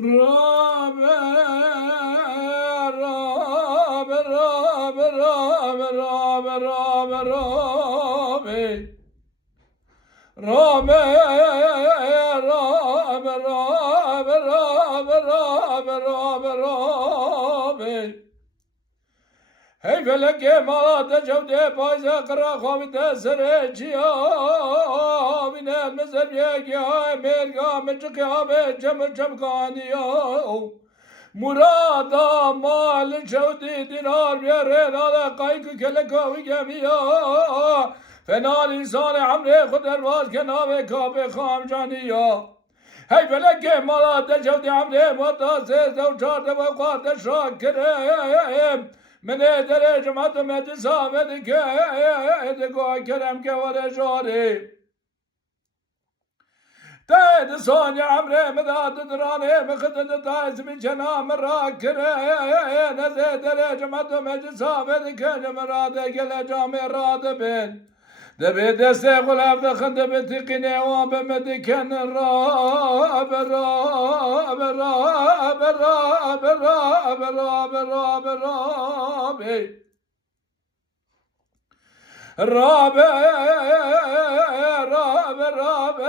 Rabe, Rabe, Rabe, Rabe, Rabe, Rabe, Rabe. Rabe, Rabe, Rabe, Rabe, Rabe, Rabe, Rabe. Hey felek malate cevde payza kara kavite sere ciya mine mezerye ya merga mecke be cem kaniya murada mal cevdi dinar yere dala kayk kele kavi gemiya fenar insan amre khuder vaz kenave kabe kham caniya hey felek malate cevdi amre mata se zavchar de vakate şakire من در جماعت مجلس آمد که دگاه کرم که وره جاری تاید سانی عمره مداد درانه مخدد تایز من جنام را کره نزه در جماعت مجلس آمد که جمراده گل جامع راده بین دبی دسته غلاف دخند بتقینه و بمدکن راب راب راب راب راب راب راب راب راب راب راب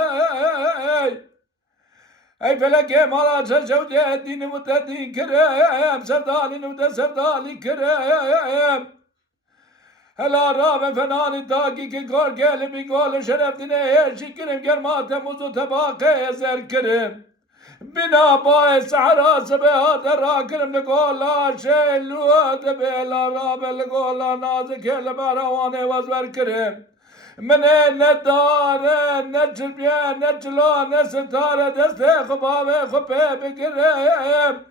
ای فلک مالا جوده دین متدین کرم سردالی نمده سردالی کرم هلا راب فنان تاکی که کار گل بی گل شرف دینه هرشی کرم گرمات موزو تباقه ازر کرم بنا باعث سحرا سبهات را کرم لگولا شیلوات بیلا راب لگولا نازک لباروانه وزور کرم من نداره نچلبیه نچلا نستاره دسته خبابه خبه بگرم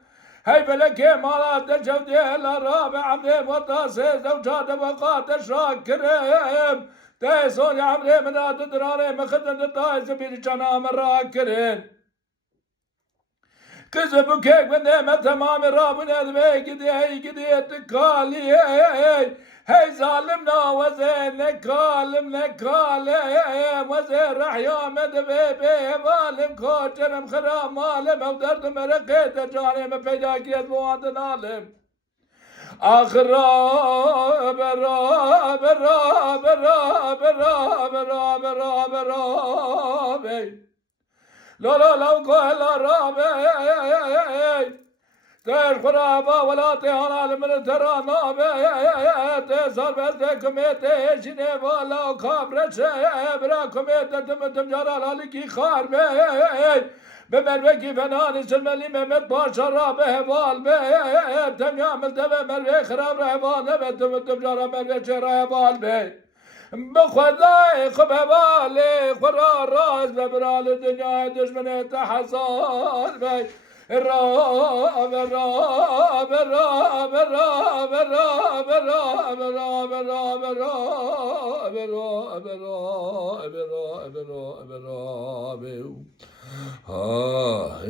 هی فلک مالات جودی الراب عمري وطاسه زوجات وقات شاكرم تيسون عمري منات دراري مخدن طايز بيرجانا مراكرين كذب كيك من نعمة تمام راب ندمي قدي تكالي هي ظالمنا وزين نكالم وزين رح يامد بيبي مالم كوترم خرام مالم او درد مرقيت جاني ما پیدا كيت بواد نالم آخر راب راب راب راب راب راب راب راب لا لا لا قول راب تر خرابا ولا تهانا من ترانا تسر بلد كميت جني ولا خبرش برا كميت تم جرى لالكي خار بمروي فنان سلملي ممت باشا رابه هوال تم يعمل تبع مروي خراب رهوال تم جرى مروي شرا هوال بخدای خب هوالی خورا راز ببرال دنیا دشمن تحصال بی راب راب راب راب راب راب راب راب راب راب راب راب راب